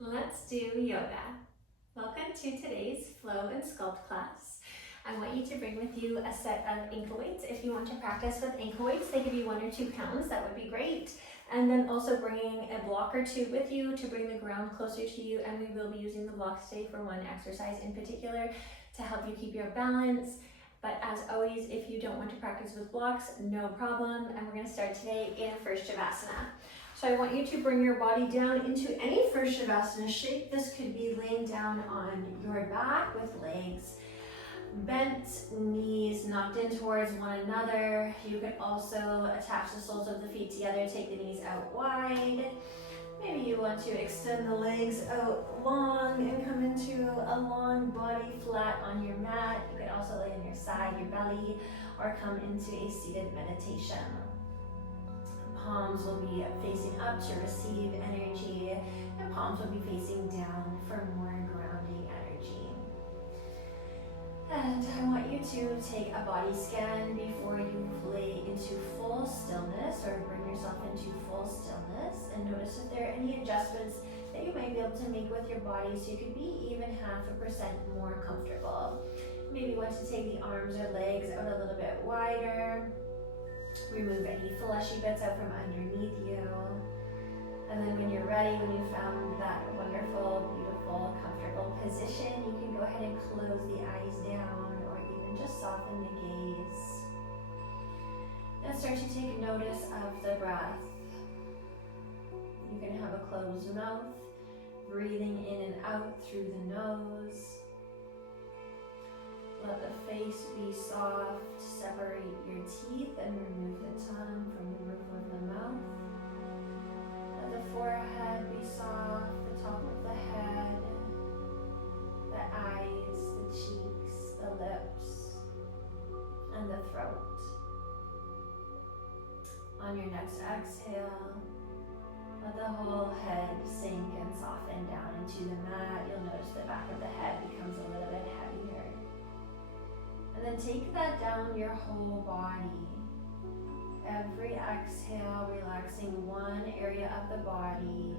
Let's do yoga. Welcome to today's Flow and Sculpt class. I want you to bring with you a set of ankle weights. If you want to practice with ankle weights, they give you 1 or 2 pounds, that would be great. And then also bringing a block or 2 with you to bring the ground closer to you, and we will be using the blocks today for one exercise in particular to help you keep your balance. But as always, if you don't want to practice with blocks, no problem. And we're going to start today in first Shavasana. So I want you to bring your body down into any first Shavasana shape. This could be laying down on your back with legs bent, knees knocked in towards one another. You could also attach the soles of the feet together, take the knees out wide. Maybe you want to extend the legs out long and come into a long body flat on your mat. You could also lay on your side, your belly, or come into a seated meditation. Palms will be facing up to receive energy, and palms will be facing down for more grounding energy. And I want you to take a body scan before you lay into full stillness, or bring yourself into full stillness, and notice if there are any adjustments that you might be able to make with your body so you could be even 0.5% more comfortable. Maybe you want to take the arms or legs out a little bit wider. Remove any fleshy bits out from underneath you. And then when you're ready, when you found that wonderful, beautiful, comfortable position, you can go ahead and close the eyes down, or even just soften the gaze. Now start to take notice of the breath. You can have a closed mouth, breathing in and out through the nose. Let the face be soft. Separate your teeth and remove the tongue from the roof of the mouth. Let the forehead be soft, the top of the head, the eyes, the cheeks, the lips, and the throat. On your next exhale, let the whole head sink and soften down into the mat. You'll notice the back of the head becomes a little bit heavier. And then take that down your whole body. Every exhale, relaxing one area of the body.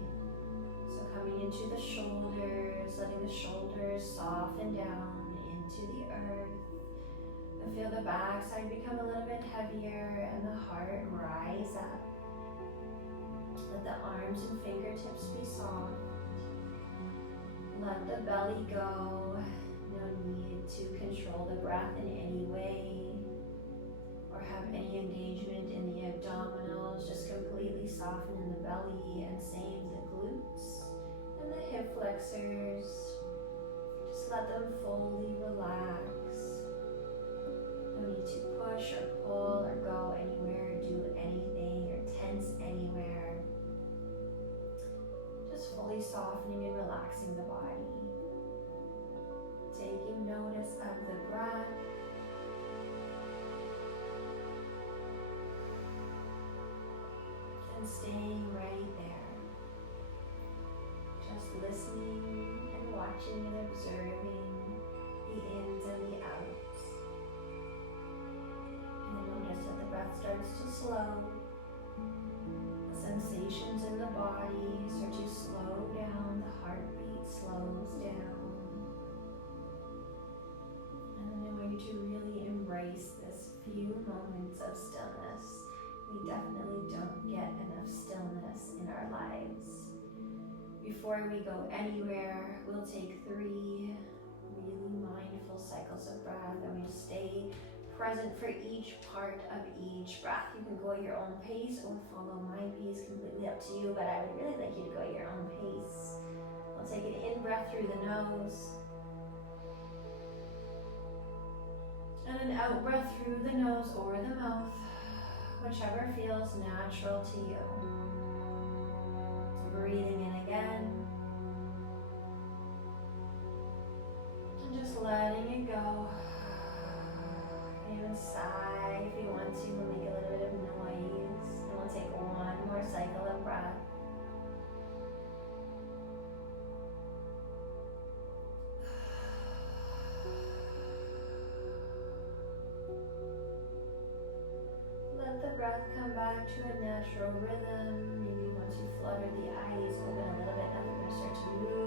So coming into the shoulders, letting the shoulders soften down into the earth. And feel the backside become a little bit heavier and the heart rise up. Let the arms and fingertips be soft. Let the belly go. No need to control the breath in any way or have any engagement in the abdominals. Just completely soften in the belly, and same the glutes and the hip flexors. Just let them fully relax. No need to push or pull or go anywhere, do anything, or tense anywhere. Just fully softening and relaxing the body. Taking notice of the breath. And staying right there. Just listening and watching and observing the ins and the outs. And notice that the breath starts to slow. The sensations in the body start to slow down. The heartbeat slows down. To really embrace this few moments of stillness. We definitely don't get enough stillness in our lives. Before we go anywhere, we'll take 3 really mindful cycles of breath, and we just stay present for each part of each breath. You can go at your own pace or follow my pace, completely up to you, but I would really like you to go at your own pace. We'll take an in-breath through the nose, and an out breath through the nose or the mouth, whichever feels natural to you. Breathing in again, and just letting it go. You can even sigh if you want to, we'll make a little bit of noise, and we'll take 1 more cycle of breath. Breath come back to a natural rhythm. Maybe you want to flutter the eyes open a little bit. Now we're going to start to move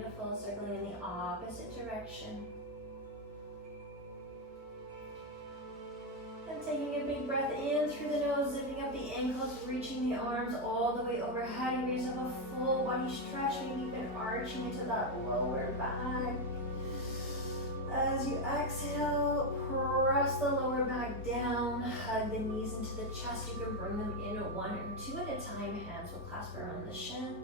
Beautiful, circling in the opposite direction. And taking a big breath in through the nose, zipping up the ankles, reaching the arms all the way overhead. Give yourself a full body stretch, maybe even arching into that lower back. As you exhale, press the lower back down, hug the knees into the chest. You can bring them in one or two at a time. Hands will clasp around the shins.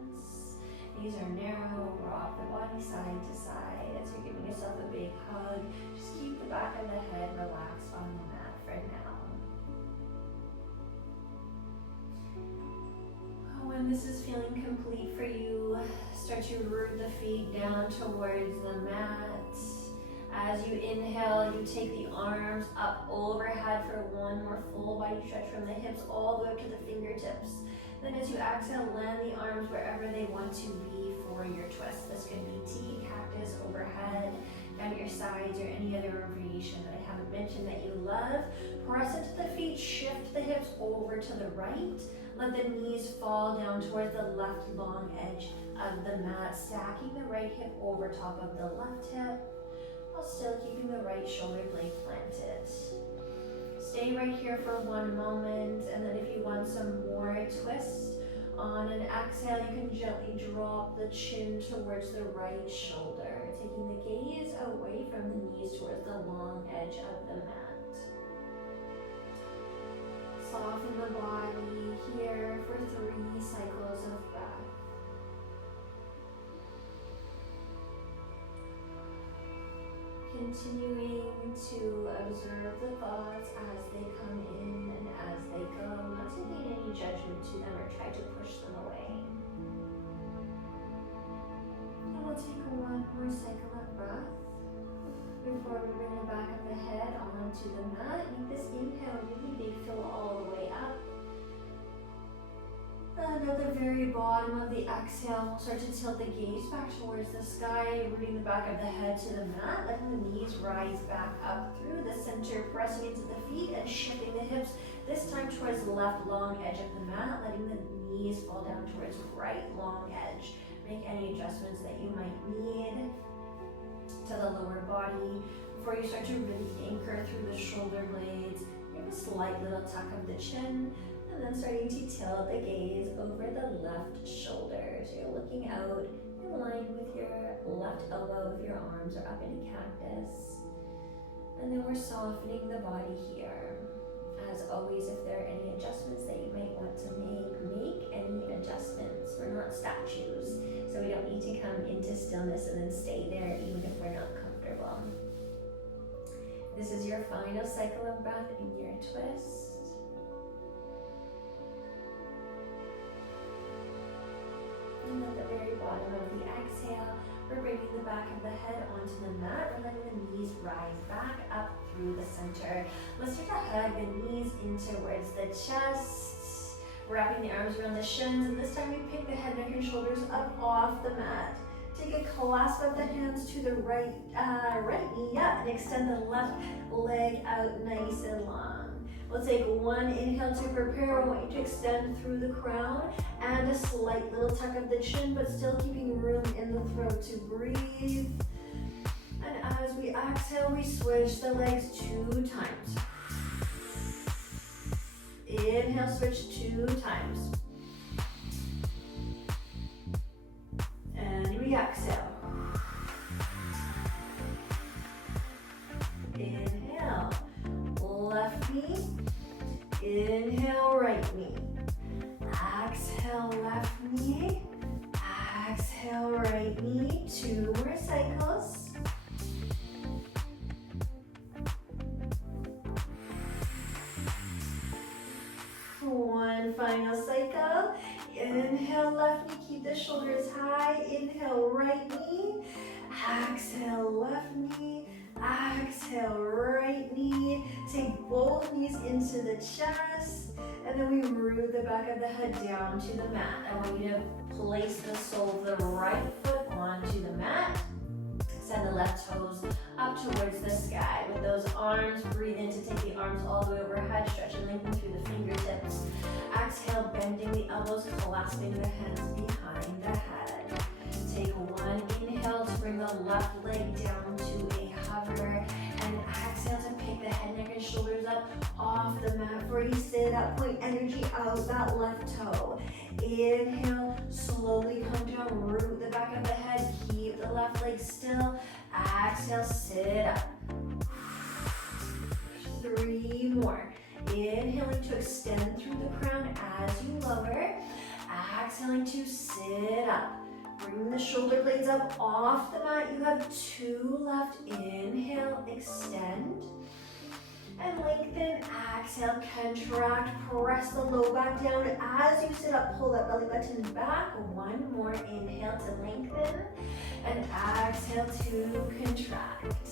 Knees are narrow, rock the body side to side. As you're giving yourself a big hug, just keep the back of the head relaxed on the mat for now. When this is feeling complete for you, start to root the feet down towards the mat. As you inhale, you take the arms up overhead for one more full body stretch from the hips all the way up to the fingertips. Then as you exhale, land the arms wherever they want to be for your twist. This could be T, cactus, overhead, down your sides, or any other variation that I haven't mentioned that you love. Press into the feet, shift the hips over to the right. Let the knees fall down towards the left long edge of the mat, stacking the right hip over top of the left hip, while still keeping the right shoulder blade planted. Stay right here for one moment, and then if you want some more twist, on an exhale, you can gently drop the chin towards the right shoulder, taking the gaze away from the knees towards the long edge of the mat. Soften the body here for 3 cycles of breath. Continuing to observe the thoughts as they come in and as they go, not taking any judgment to them or try to push them away. And we'll take one more cycle of breath before we bring the back of the head onto the mat. Make this inhale really big, fill all the way up. And at the very bottom of the exhale, we'll start to tilt the gaze back towards the sky, rooting the back of the head to the mat, letting the knees rise back up through the center, pressing into the feet and shifting the hips, this time towards the left long edge of the mat, letting the knees fall down towards right long edge. Make any adjustments that you might need to the lower body before you start to really anchor through the shoulder blades. Give a slight little tuck of the chin. And then starting to tilt the gaze over the left shoulder. So you're looking out in line with your left elbow if your arms are up in a cactus. And then we're softening the body here. As always, if there are any adjustments that you might want to make any adjustments. We're not statues, so we don't need to come into stillness and then stay there even if we're not comfortable. This is your final cycle of breath in your twist. And at the very bottom of the exhale, we're bringing the back of the head onto the mat. We're letting the knees rise back up through the center. Let's start to hug the knees in towards the chest, wrapping the arms around the shins. And this time we pick the head, neck, and shoulders up off the mat. Take a clasp of the hands to the right knee up, and extend the left leg out nice and long. We'll take one inhale to prepare. I want you to extend through the crown and a slight little tuck of the chin, but still keeping room in the throat to breathe. And as we exhale, we switch the legs 2 times. Inhale, switch 2 times. And we exhale. Inhale, left knee. Inhale, right knee. Exhale, left knee. Exhale, right knee. 2 more cycles. One final cycle. Inhale, left knee. Keep the shoulders high. Inhale, right knee. Exhale, left knee. Exhale, right knee. Take both knees into the chest. And then we root the back of the head down to the mat. I want you to place the sole of the right foot onto the mat. Send the left toes up towards the sky. With those arms, breathe in to take the arms all the way overhead. Stretch and lengthen through the fingertips. Exhale, bending the elbows, clasping the hands behind the head. Take one inhale the left leg down to a hover. And exhale to pick the head, neck, and shoulders up off the mat. For you sit up, point energy out that left toe. Inhale, slowly come down, root the back of the head. Keep the left leg still. Exhale, sit up. 3 more. Inhaling to extend through the crown as you lower. Exhaling to sit up. Bring the shoulder blades up off the mat. You have 2 left. Inhale, extend. And lengthen. Exhale, contract. Press the low back down. As you sit up, pull that belly button back. 1 more. Inhale to lengthen. And exhale to contract.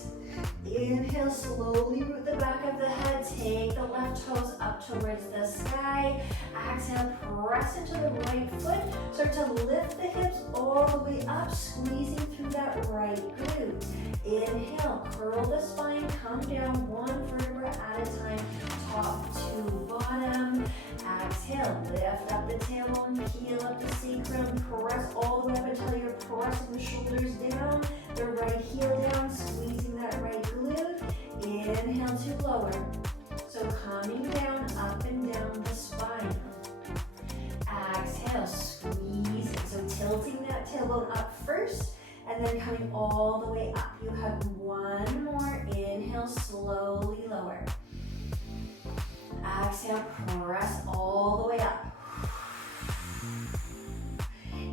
Inhale, slowly root the back of the head. Take the left toes up towards the sky. Exhale, press into the right foot. Start to lift the hips all the way up, squeezing through that right glute. Inhale, curl the spine, come down 1 vertebra at a time, top to bottom. Exhale, lift up the tailbone, peel up the sacrum, press all the way up until you're pressing the shoulders down, the right heel down, squeezing that right glute. Inhale to lower. So coming down, up and down the spine. Exhale, squeezing. So tilting that tailbone up first, and then coming all the way up. You have 1 more. Inhale, slowly lower. Exhale, press all the way up.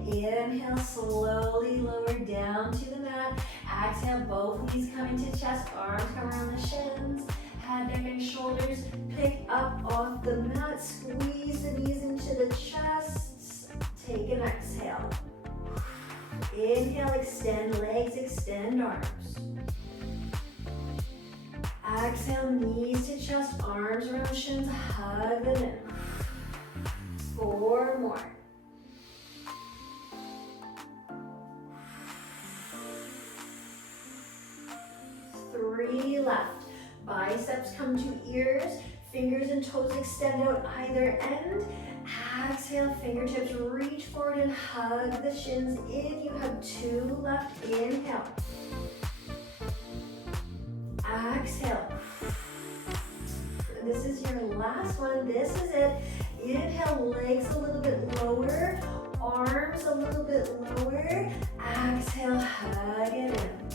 Inhale, slowly lower down to the mat. Exhale, both knees coming to chest, arms come around the shins. Head, neck, and shoulders pick up off the mat. Squeeze the knees into the chest. Take an exhale. Inhale, extend legs, extend arms. Exhale, knees to chest, arms around shins, hug them in. 4 more. 3 left. Biceps come to ears, fingers and toes extend out either end. Exhale, fingertips reach forward and hug the shins in. You have 2 left. Inhale. Exhale. This is your last one. This is it. Inhale, legs a little bit lower, arms a little bit lower. Exhale, hug it in.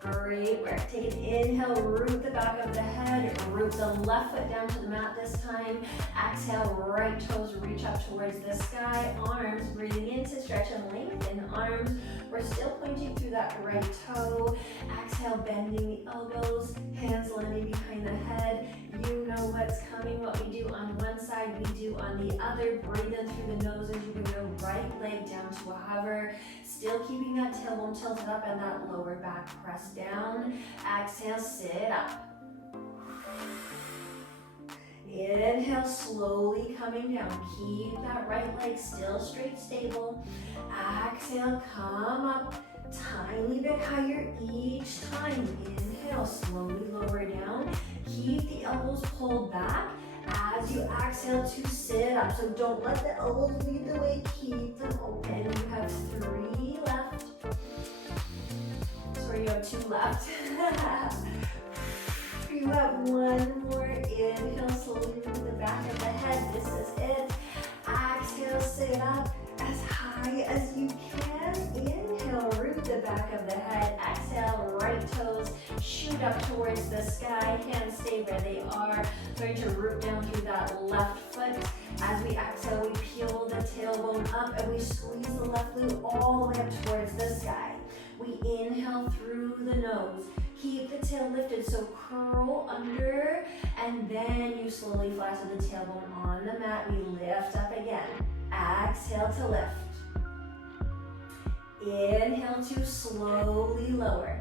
Great work. Take an inhale, root the back of the head, root the left foot down to the mat this time. Exhale, right toes reach up towards the sky. Arms, breathing in to stretch and lengthen arms. We're still pointing through that right toe. Exhale, bending the elbows, hands landing behind the head. You know what's coming. What we do on one side, we do on the other. Breathe in through the nose as you bring the right leg down to a hover. Still keeping that tailbone tilted up and that lower back pressed down. Exhale, sit up. Inhale, slowly coming down. Keep that right leg still straight, stable. Exhale, come up. Tiny bit higher each time. Inhale, slowly lower down. Keep the elbows pulled back as you exhale to sit up. So don't let the elbows lead the way. Keep them open. You have 3 left. Sorry, you have 2 left. You have 1 more. Inhale, slowly move the back of the head. This is it. Exhale, sit up as high as you can. Inhale, root the back of the head. Exhale, right toes shoot up towards the sky. Hands stay where they are. Going to root down through that left foot. As we exhale, we peel the tailbone up and we squeeze the left glute all the way up towards the sky. We inhale through the nose. Keep the tail lifted, so curl under, and then you slowly flatten the tailbone on the mat. We lift up again. Exhale to lift. Inhale to slowly lower.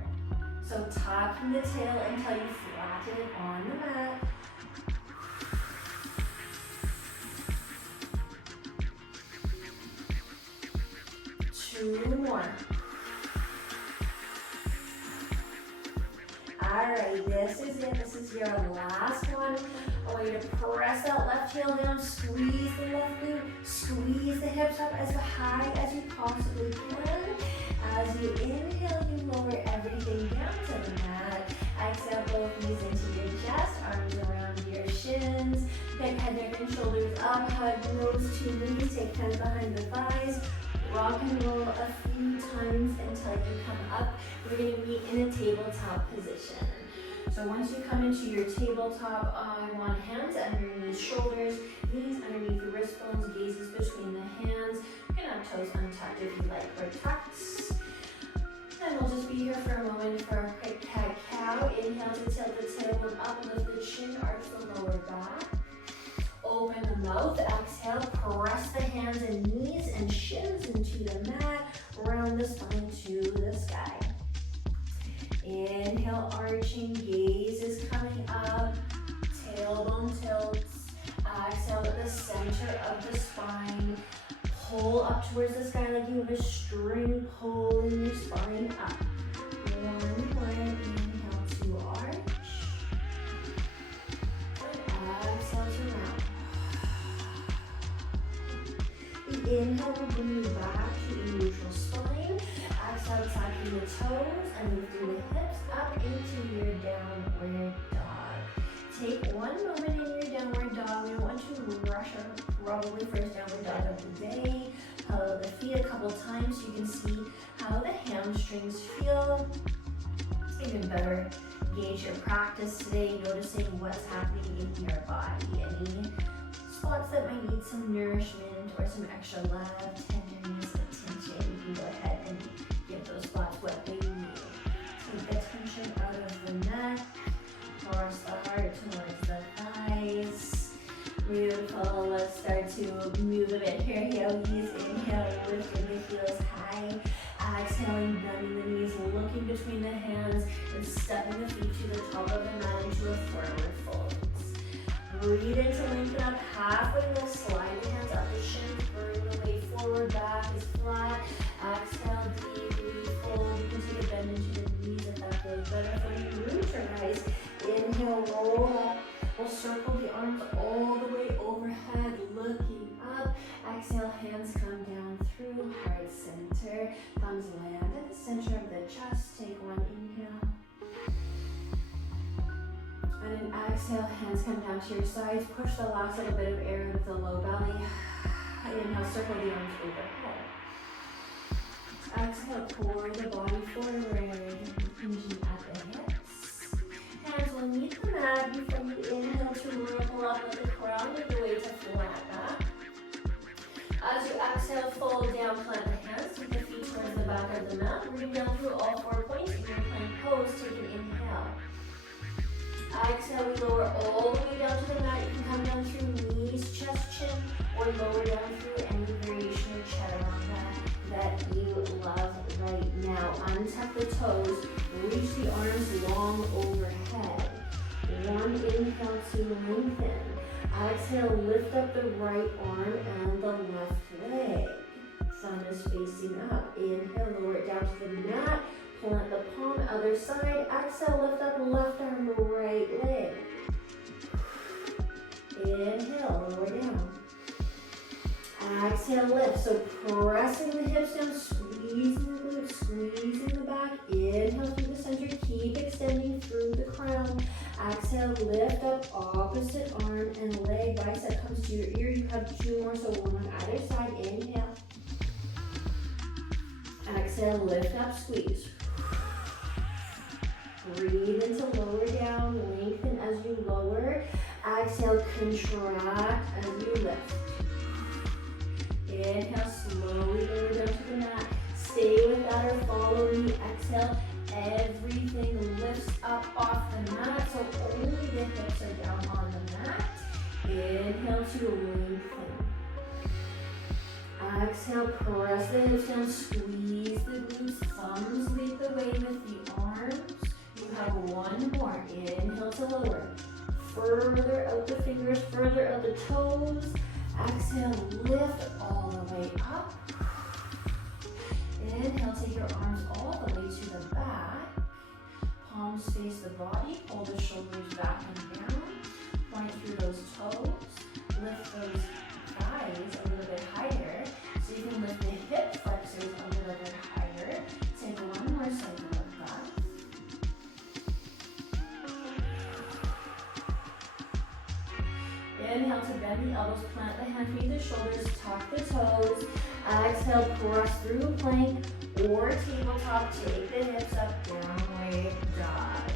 So tucking the tail until you flatten it on the mat. Two more. Alright, this is it. This is your last one. I want you to press that left heel down, squeeze the left glute, squeeze the hips up as high as you possibly can. As As you inhale, you lower everything down to the mat. Exhale, both knees into your chest, arms around your shins. Pick head, neck, and shoulders up. Hug those two knees. Take hands behind the thighs. Rock and roll a few times until you come up. We're going to meet in a tabletop position. So once you come into your tabletop, I want hands underneath shoulders, knees underneath the wrist bones, gazes between the hands. You can have toes untucked if you like, or tucks. And we'll just be here for a moment for a quick cat-cow. Inhale to tilt the tailbone up, lift the chin, arch the lower back. Open the mouth, exhale, press the hands and knees and shins into the mat, round the spine to the sky. Inhale, arching, gaze is coming up, tailbone tilts. Exhale to the center of the spine. Pull up towards the sky like you have a string, pulling your spine up. One more, inhale to arch. And exhale to round. The inhale will bring you back to a neutral spine. Exhale, tucking the toes and lifting the hips up into your downward dog. Take one moment in your downward dog. We don't want to rush our probably first downward dog of the day. Pedal the feet a couple times so you can see how the hamstrings feel. Even better, gauge your practice today, noticing what's happening in your body. Any spots that might need some nourishment or some extra love, tenderness, attention, you can go ahead and give those spots what they need. Take the tension out of the neck, cross the heart towards the thighs. Beautiful. Let's start to move a bit here. Yogis, inhale, lifting the heels high. Exhaling, bending the knees, looking between the hands, and stepping the feet to the top of the mat into a forward fold. Breathe in to lengthen up halfway. We'll slide the hands up the shins, bring the weight forward, back is flat. Exhale, deeply fold. You can take a bend into the knees if that feels better for you. Neutralize. Inhale, roll up. We'll circle the arms all the way overhead, looking up. Exhale, hands come down through heart center. Thumbs land at the center of the chest. Take one inhale. And an exhale, hands come down to your sides. Push the last little bit of air into the low belly. Inhale, circle the arms overhead. Exhale, pour the body forward, hinging at the hips. Hands will meet the mat before you inhale to roll up with the crown of the way to flat back. As you exhale, fold down, plant the hands, take the feet towards the back of the mat. Bring down through all 4 points in your plank pose. Take an inhale. Exhale, we lower all the way down to the mat. You can come down through knees, chest, chin, or lower down through any variation of chaturanga that you love right now. Untuck the toes, reach the arms long overhead. One inhale to lengthen. Exhale, lift up the right arm and the left leg. Thumb is facing up. Inhale, lower it down to the mat. Plant the palm, other side. Exhale, lift up left arm, right leg. Inhale, lower down. Exhale, lift. So pressing the hips down, squeezing the glutes, squeezing the back. Inhale through the center, keep extending through the crown. Exhale, lift up opposite arm and leg. Bicep comes to your ear. You have 2 more, so one on either side. Inhale. Exhale, lift up, squeeze. Breathe into lower down, lengthen as you lower. Exhale, contract as you lift. Inhale, slowly lower down to the mat. Stay with that or follow me. Exhale, everything lifts up off the mat, so only the hips are down on the mat. Inhale to lengthen. Exhale, press the hips down, squeeze the glutes, thumbs lead the way with the arms. You have 1 more. Inhale to lower. Further out the fingers, further out the toes. Exhale, lift all the way up. Inhale, take your arms all the way to the back. Palms face the body. Pull the shoulders back and down. Point through those toes. Lift those thighs a little bit higher. So you can lift the hip flexors a little bit higher. Take Inhale to bend the elbows, plant the hands beneath the shoulders, tuck the toes. Exhale, press through plank or tabletop. Take the hips up, downward dog.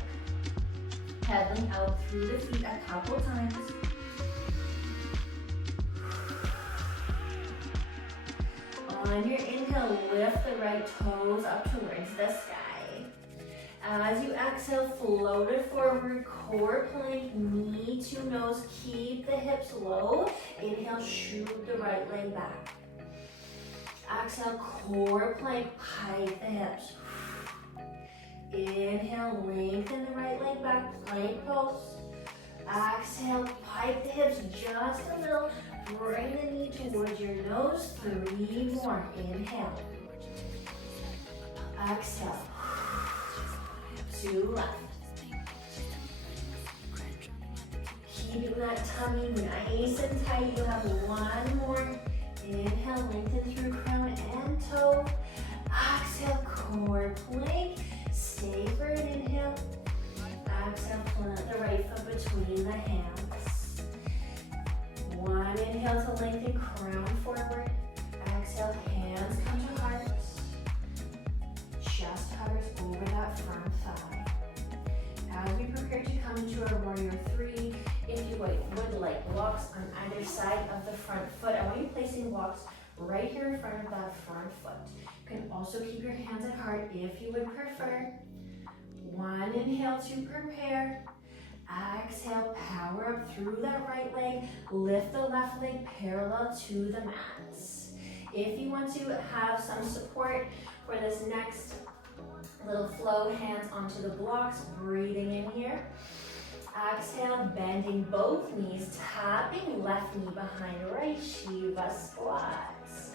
Pedaling out through the feet a couple times. On your inhale, lift the right toes up towards the sky. As you exhale, float it forward, core plank, knee to nose, keep the hips low. Inhale, shoot the right leg back. Exhale, core plank, pike the hips. Inhale, lengthen the right leg back, plank pose. Exhale, pike the hips just a little. Bring the knee towards your nose. 3 more. Inhale. Exhale. To left. Keeping that tummy nice and tight. You have 1 more. Inhale, lengthen through crown and toe. Exhale, core plank. Stay for an inhale. Exhale, plant the right foot between the hands. 1 inhale to lengthen, crown forward. Exhale, hands come to heart. Chest hovers over that front thigh. As we prepare to come into our warrior 3, if you would like blocks on either side of the front foot, I want you placing blocks right here in front of that front foot. You can also keep your hands at heart if you would prefer. 1 inhale to prepare. Exhale, power up through that right leg. Lift the left leg parallel to the mats. If you want to have some support for this next little flow, hands onto the blocks, breathing in here. Exhale, bending both knees, tapping left knee behind right, Shiva squats.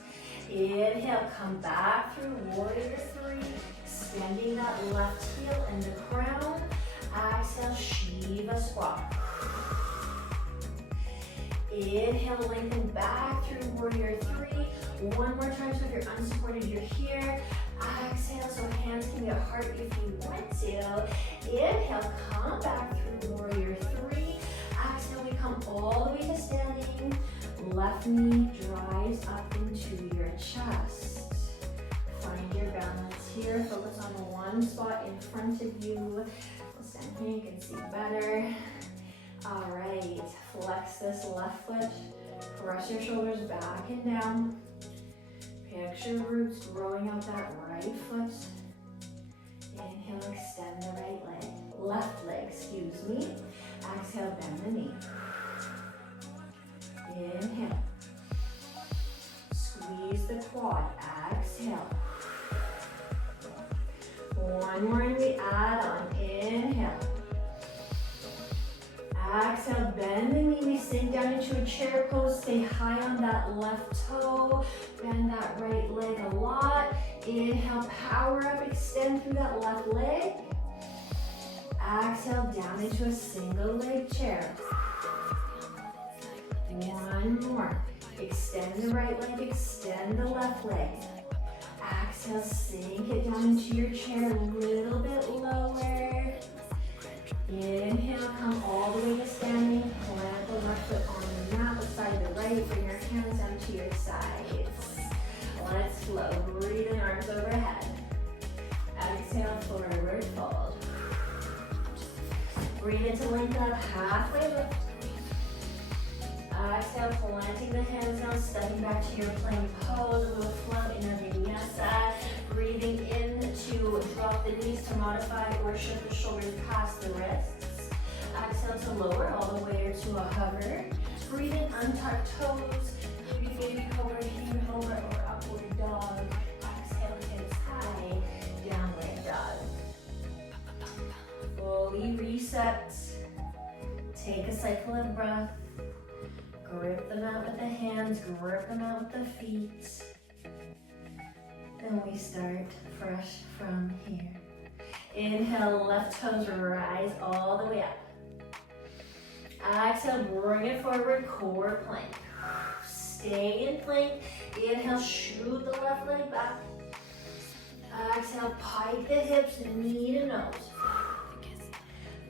Inhale, come back through warrior 3, extending that left heel and the crown. Exhale, Shiva squat. Inhale, lengthen back through warrior 3. 1 more time, so if you're unsupported, you're here. Exhale, so hands can be at heart if you want to. Inhale, come back through warrior 3. Exhale, we come all the way to standing. Left knee drives up into your chest. Find your balance here. Focus on one spot in front of you. We'll stand here, you can see better. All right, flex this left foot. Press your shoulders back and down. Picture roots growing out that right foot. Inhale, extend the right leg. Left leg, excuse me. Exhale, bend the knee. Inhale. Squeeze the quad. Exhale. 1 more and we add on. Inhale. Exhale, bend the knee. We sink down into a chair pose. Stay high on that left toe. Bend that right leg a lot. Inhale, power up, extend through that left leg. Exhale, down into a single leg chair. 1 more. Extend the right leg, extend the left leg. Exhale, sink it down into your chair a little bit lower. Inhale, come all the way to standing. Plant the left foot on the mat beside the right. Bring your hands down to your sides. Let's flow. Breathe in, arms overhead. Exhale, forward fold. Breathe in to lengthen up, halfway lift. Exhale, planting the hands down, stepping back to your plank pose. A little flow in a vinyasa. Breathing in to drop the knees to modify or shift the shoulders past the wrists. Exhale to lower all the way to a hover. Breathe in, untuck toes. Maybe baby cobra, human cobra, or upward dog. Exhale, hips high, downward dog. Fully reset. Take a cycle of breath. Grip the mat with the hands, grip the mat with the feet. Then we start fresh from here. Inhale, left toes rise all the way up. Exhale, bring it forward, core plank. Stay in plank. Inhale, shoot the left leg back. Exhale, pike the hips, knee to nose.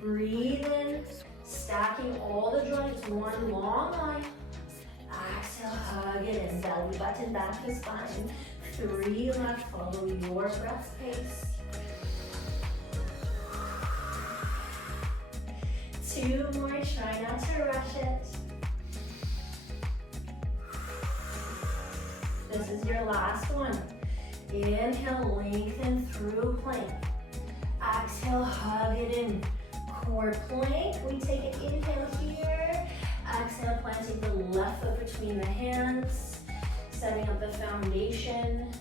Breathe in, Stacking all the joints, one long line. Exhale, hug it in, belly button back to spine. 3 left, follow your breath pace. 2 more, try not to rush it. This is your last one. Inhale, lengthen through plank. Exhale, hug it in. Core plank, we take an inhale here. Exhale, planting the left foot between the hands. Setting up the foundation.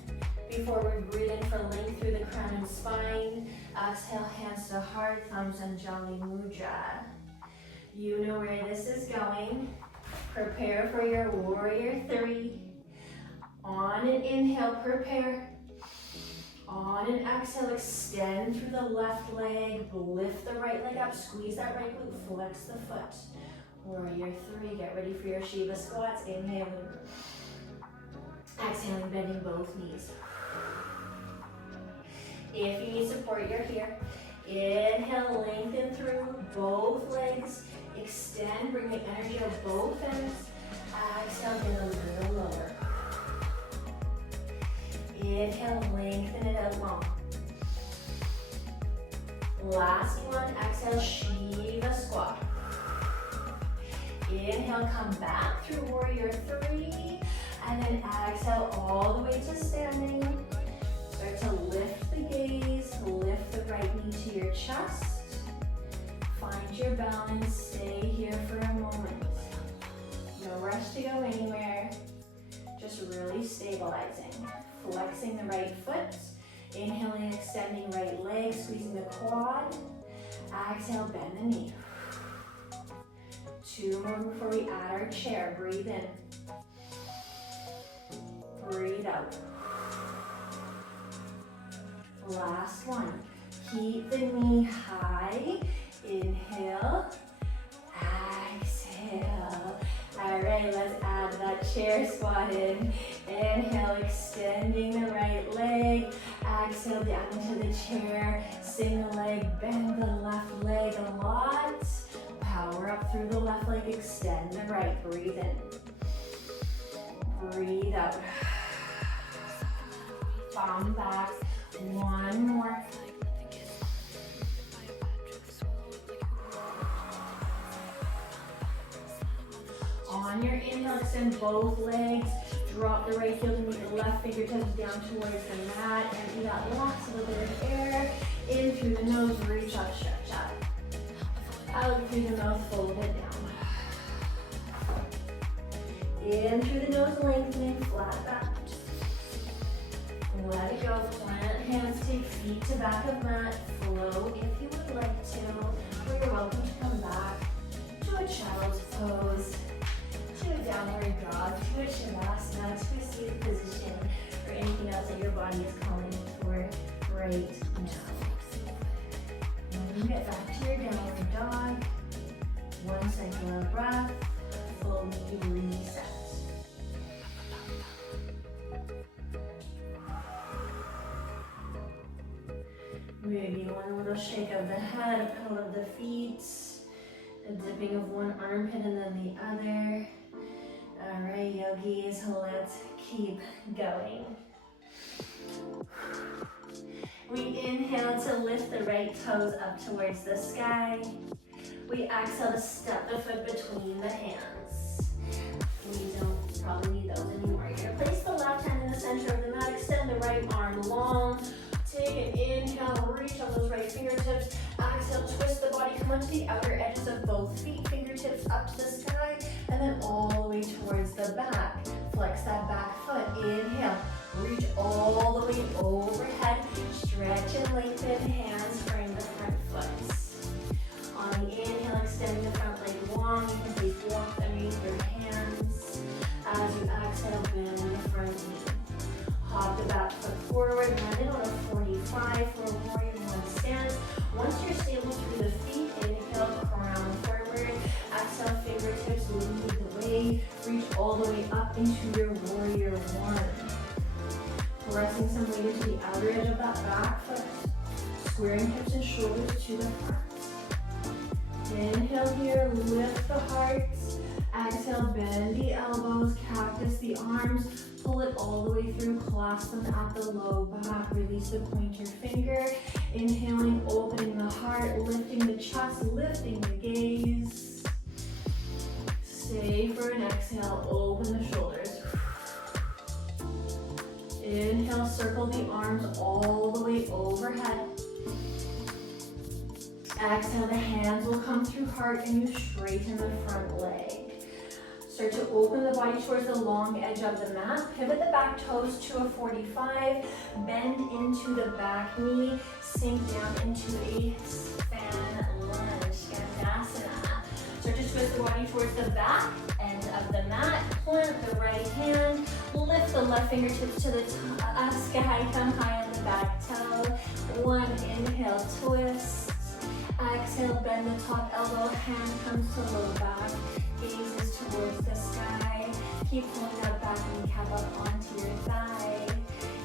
Before we breathe in for length through the crown and spine. Exhale, hands to heart, thumbs and Jali Mudra. You know where this is going. Prepare for your warrior 3. On an inhale, prepare. On an exhale, extend through the left leg, lift the right leg up, squeeze that right glute, flex the foot. Warrior 3, get ready for your Shiva squats. Inhaling. Exhaling, bending both knees. If you need support, you're here. Inhale, lengthen through both legs. Extend, bring the energy of both ends. Exhale, get a little lower. Inhale, lengthen it out long. Last one, exhale, Shiva squat. Inhale, come back through warrior 3. And then exhale all the way to standing. Start to lift the gaze, lift the right knee to your chest. Find your balance, stay here for a moment. No rush to go anywhere. Just really stabilizing. Flexing the right foot. Inhaling, extending right leg, squeezing the quad. Exhale, bend the knee. 2 more before we add our chair. Breathe in. Breathe out. Last one. Keep the knee high. Inhale. Exhale. All right, let's add that chair squat in. Inhale, extending the right leg. Exhale down into the chair. Single leg, bend the left leg a lot. Power up through the left leg, extend the right. Breathe in. Breathe out. Palm back. One more. On your inhale, extend both legs. Drop the right heel to meet the left fingertips down towards the mat. Empty that last little bit of air. In through the nose, reach up, stretch up. Out through the mouth, fold it down. In through the nose, lengthening, flat back. Let it go, plant hands, take feet to back of mat. Flow if you would like to, or you're welcome to come back to a child's pose, to a downward dog, to a shavasana, to a seated position, or anything else that your body is calling for right now. When you get back to your downward dog, 1 cycle of breath, fully reset. Maybe one little shake of the head, a curl of the feet, a dipping of one armpit and then the other. All right, yogis, let's keep going. We inhale to lift the right toes up towards the sky. We exhale to step the foot between the hands. We don't probably need those anymore. You're gonna place the left hand in the center of the mat, extend the right arm long. Take an inhale, reach on those right fingertips. Exhale, twist the body, come onto the outer edges of both feet, fingertips up to the sky, and then all the way towards the back. Flex that back foot. Inhale, reach all the way overhead. Stretch and lengthen, hands frame the front foot. On the inhale, extending the front leg long. You can place warmth underneath your hands. As you exhale, bend the front knee. Hop the back foot forward, land it on a 45 for a warrior 1 stance. Once you're stable through the feet, inhale, crown forward. Exhale, fingertips lead the way. Reach all the way up into your warrior 1. Pressing some weight into the outer edge of that back foot. Squaring hips and shoulders to the front. Inhale here, lift the heart. Exhale, bend the elbows, cactus the arms, pull it all the way through, clasp them at the low back, release the pointer finger. Inhaling, opening the heart, lifting the chest, lifting the gaze. Stay for an exhale, open the shoulders. Inhale, circle the arms all the way overhead. Exhale, the hands will come through heart and you straighten the front leg. Start to open the body towards the long edge of the mat. Pivot the back toes to a 45. Bend into the back knee. Sink down into a fan lunge, Skandasana. Start to twist the body towards the back end of the mat. Plant the right hand. Lift the left fingertips to the sky. Come high on the back toe. One inhale, twist. Exhale, bend the top elbow. Hand comes to low back. Gazes towards the sky. Keep pulling that back kneecap up onto your thigh.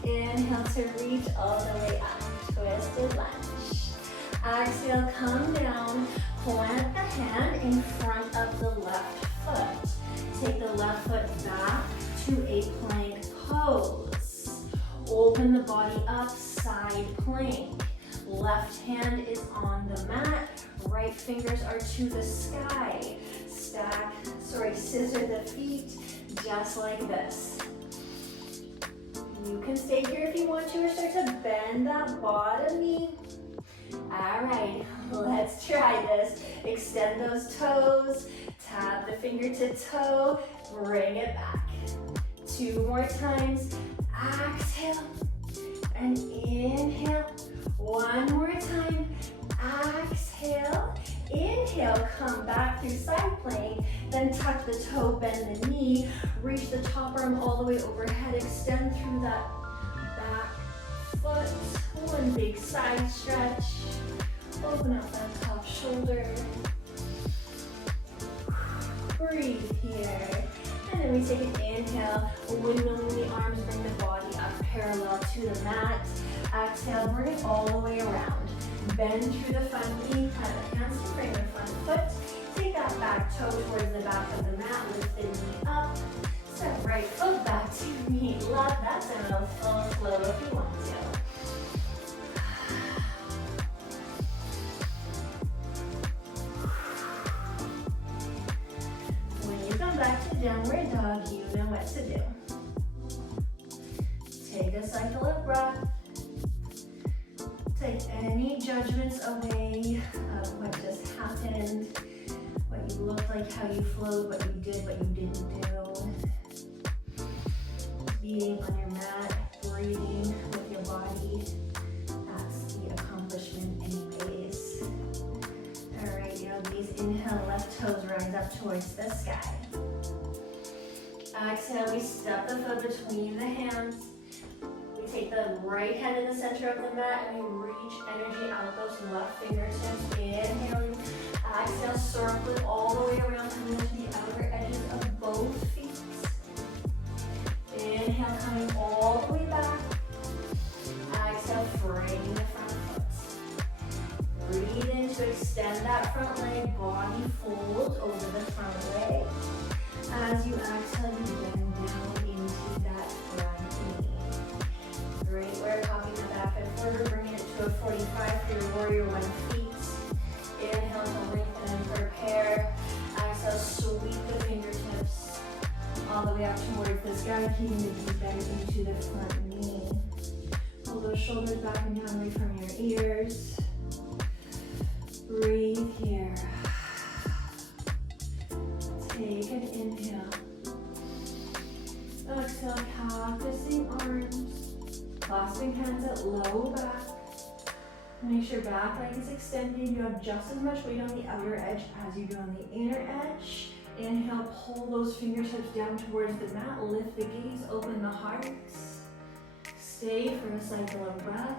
Inhale to reach all the way up. Twisted lunge. Exhale, come down. Plant the hand in front of the left foot. Take the left foot back to a plank pose. Open the body up, side plank. Left hand is on the mat. Right fingers are to the sky. Scissor the feet, just like this. You can stay here if you want to, or start to bend that bottom knee. All right, let's try this. Extend those toes, tap the finger to toe, bring it back. 2 more times. Exhale and inhale. 1 more time. Exhale. Inhale, come back through side plank, then tuck the toe, bend the knee, reach the top arm all the way overhead, extend through that back foot, one big side stretch, open up that top shoulder, breathe here, and then we take an inhale, windmilling the arms, bring the body up parallel to the mat, exhale, bring it all the way around. Bend through the front knee, plant the hands to bring the front foot. Take that back toe towards the back of the mat, lift the knee up. Step right foot back to meet left. That's a little full flow if you want to. When you come back to downward dog, you know what to do. Take a cycle of breath. Take any judgments away of what just happened, what you looked like, how you flowed, what you did, what you didn't do. Being on your mat, breathing with your body, that's the accomplishment anyways. All right, yogis, inhale, left toes rise up towards the sky. Exhale, we step the foot between the hands. Take the right hand in the center of the mat and we reach energy out those left fingertips. Inhaling, exhale, circle it all the way around, coming to the outer edges of both feet. Inhale, coming all the way back. Exhale, frame the front foot. Breathe in to extend that front leg, body fold over the front leg. As you exhale, you bend down into that front knee. Great work, hopping the back and forward, bringing it to a 45 for your warrior 1 feet. Inhale to lengthen and prepare. Exhale, sweep the fingertips all the way up towards the sky, keeping the deep bend into the front knee. Pull those shoulders back and down away from your ears. Breathe here. Take an inhale. Exhale, cactusing arms. Clasping hands at low back. Make sure back leg is extended. You have just as much weight on the outer edge as you do on the inner edge. Inhale, pull those fingertips down towards the mat. Lift the gaze, open the heart. Stay for a cycle of breath.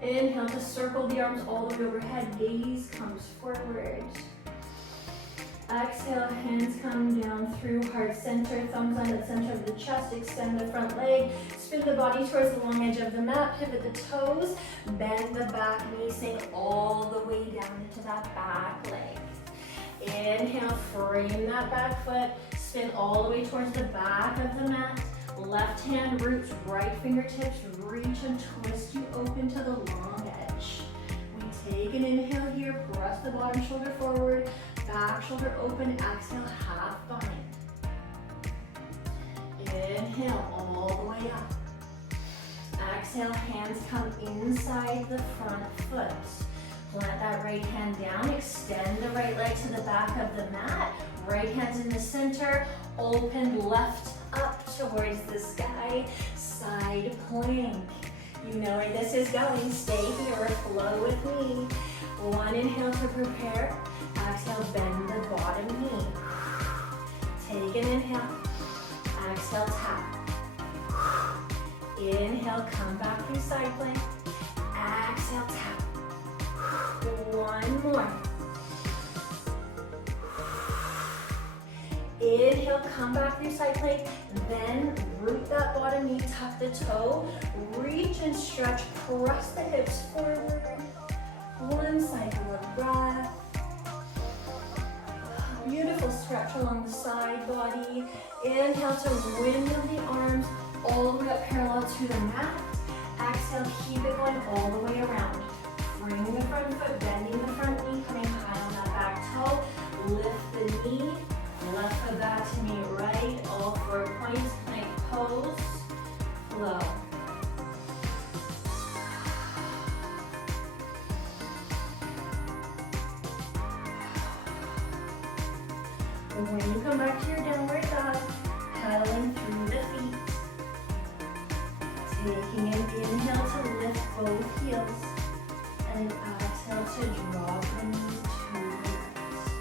Inhale to circle the arms all the way overhead. Gaze comes forward. Exhale, hands come down through heart center, thumbs on the center of the chest, extend the front leg, spin the body towards the long edge of the mat, pivot the toes, bend the back knee, sink all the way down into that back leg. Inhale, frame that back foot, spin all the way towards the back of the mat. Left hand roots, right fingertips, reach and twist you open to the long edge. We take an inhale here, press the bottom shoulder forward, back shoulder open, exhale, half bind. Inhale, all the way up. Exhale, hands come inside the front foot. Plant that right hand down, extend the right leg to the back of the mat. Right hand's in the center, open left up towards the sky, side plank. You know where this is going, stay here, flow with me. One inhale to prepare, exhale, bend the bottom knee. Take an inhale, exhale, tap. Inhale, come back through side plank, exhale, tap. One more. Inhale, come back through side plank, then root that bottom knee, tuck the toe, reach and stretch, press the hips forward. One cycle of breath. Beautiful stretch along the side body. Inhale to windmill the arms all the way up parallel to the mat. Exhale, keep it going all the way around. Bringing the front foot, bending the front knee, coming high on that back toe. Lift the knee, left foot back to meet right. All 4 points, plank pose, flow. When you come back to your downward dog, pedaling through the feet. Taking in the inhale to lift both heels. And exhale to drop the knees to the left.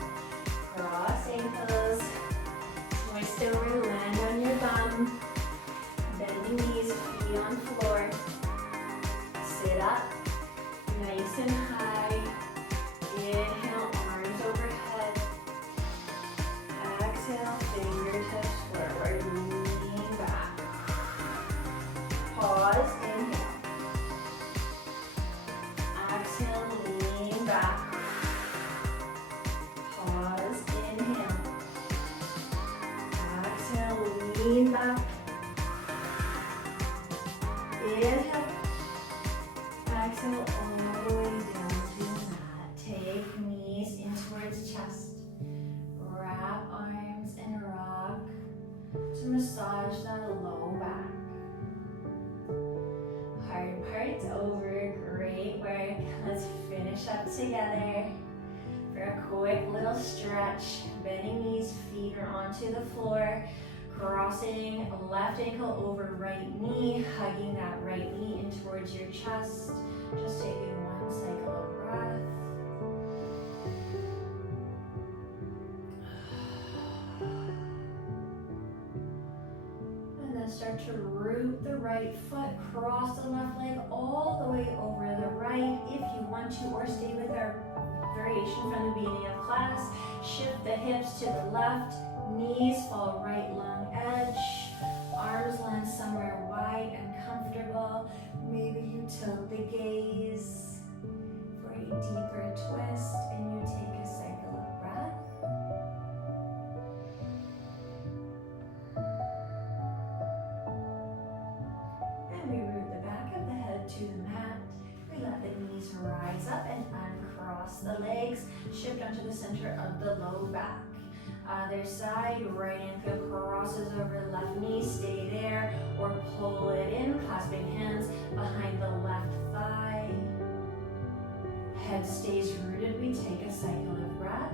Cross ankles. Twist over, land on your bum. Bending knees, feet on floor. Sit up, nice and high. Inhale, arms overhead. Exhale, fingertips forward, lean back. Pause, inhale. Exhale, lean back. Pause, inhale. Exhale, lean back. Inhale. Exhale, all the way down to the mat. Take knees in towards chest. Wrap arms and rock to massage that low back. Hard part's over, great work. Let's finish up together for a quick little stretch. Bending knees, feet are onto the floor. Crossing left ankle over right knee, hugging that right knee in towards your chest. Just taking one cycle of breath. And then start to root the right foot, cross the left leg all the way over the right if you want to, or stay with our variation from the beginning of class. Shift the hips to the left, knees fall right long edge, arms land somewhere wide and comfortable. Maybe you tilt the gaze for a deeper twist and you take a cycle of breath. And we root the back of the head to the mat. We let the knees rise up and uncross the legs. Shift onto the center of the low back. Other side, right ankle crosses over left knee, stay there, or pull it in, clasping hands behind the left thigh. Head stays rooted, we take a cycle of breath.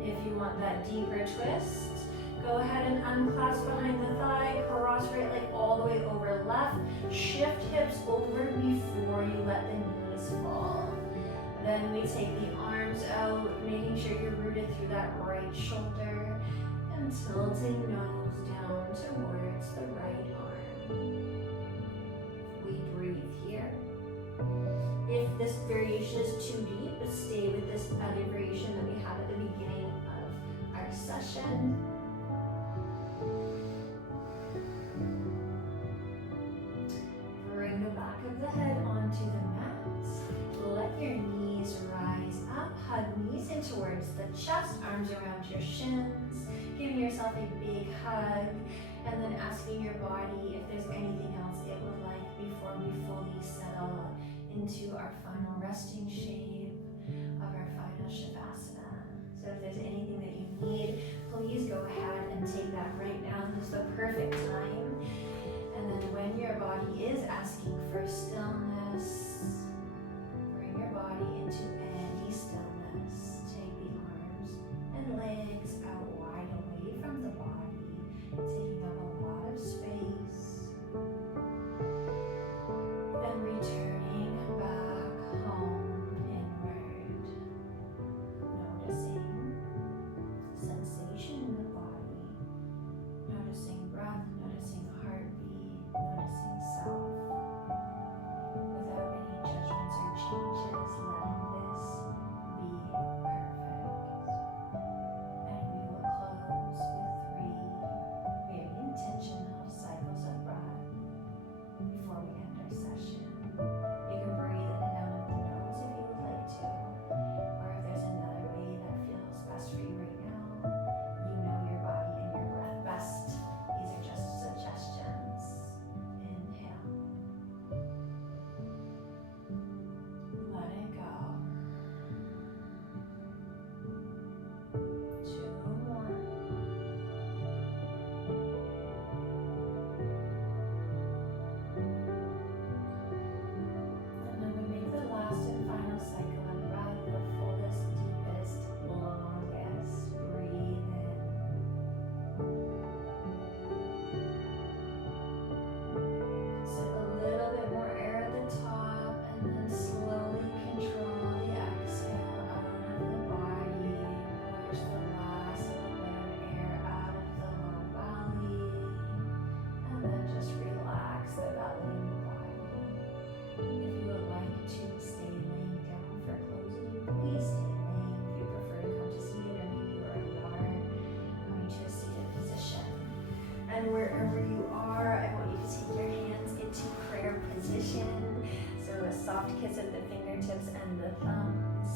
If you want that deeper twist, go ahead and unclasp behind the thigh, cross right leg all the way over left, shift hips over before you let the knees fall. Then we take the arms out, making sure you're rooted through that right shoulder, and tilting nose down towards the right arm. We breathe here. If this variation is too deep, stay with this other variation that we have at the beginning of our session. Bring the back of the head onto the mat. Let your knees rise up. Hug knees in towards the chest, arms around your shins. Giving yourself a big hug, and then asking your body if there's anything else it would like before we fully settle into our final resting shape of our final Shavasana. So if there's anything that you need, please go ahead and take that right now. This is the perfect time. And then when your body is asking for stillness, bring your body into any stillness. Take the arms and legs out wide away from the body, taking up a lot of space. And returning back home inward. Noticing sensation in the body. Noticing breath, noticing heartbeat, noticing self. Without any judgments or changes, letting this be perfect. And we will close with 3 very intentional cycles of breath before we end our session. You can breathe in and out of the nose if you would like to, or if there's another way that feels best for you right now. You know your body and your breath best. These are just suggestions. Inhale. Let it go. 2 more. And then we make the last and final cycle of breath the fullest, deepest, longest. Breathe in. Sip a little bit more air at the top, and then slowly control the exhale out of the body. Push the last little bit of air out of the low belly, and then just relax the belly and the body. If you would like to stay laying down for closing, please stay laying. If you prefer to come to seated, or maybe you already are, going to a seated position. And wherever you are, I want you to take your hands into prayer position. So a soft kiss of the fingertips and the thumbs.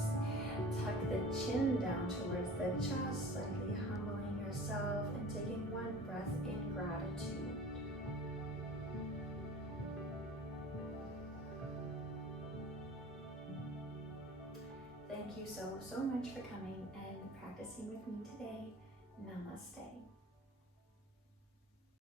Tuck the chin down towards the chest, slightly humbling yourself and taking 1 breath in gratitude. Thank you so much for coming, and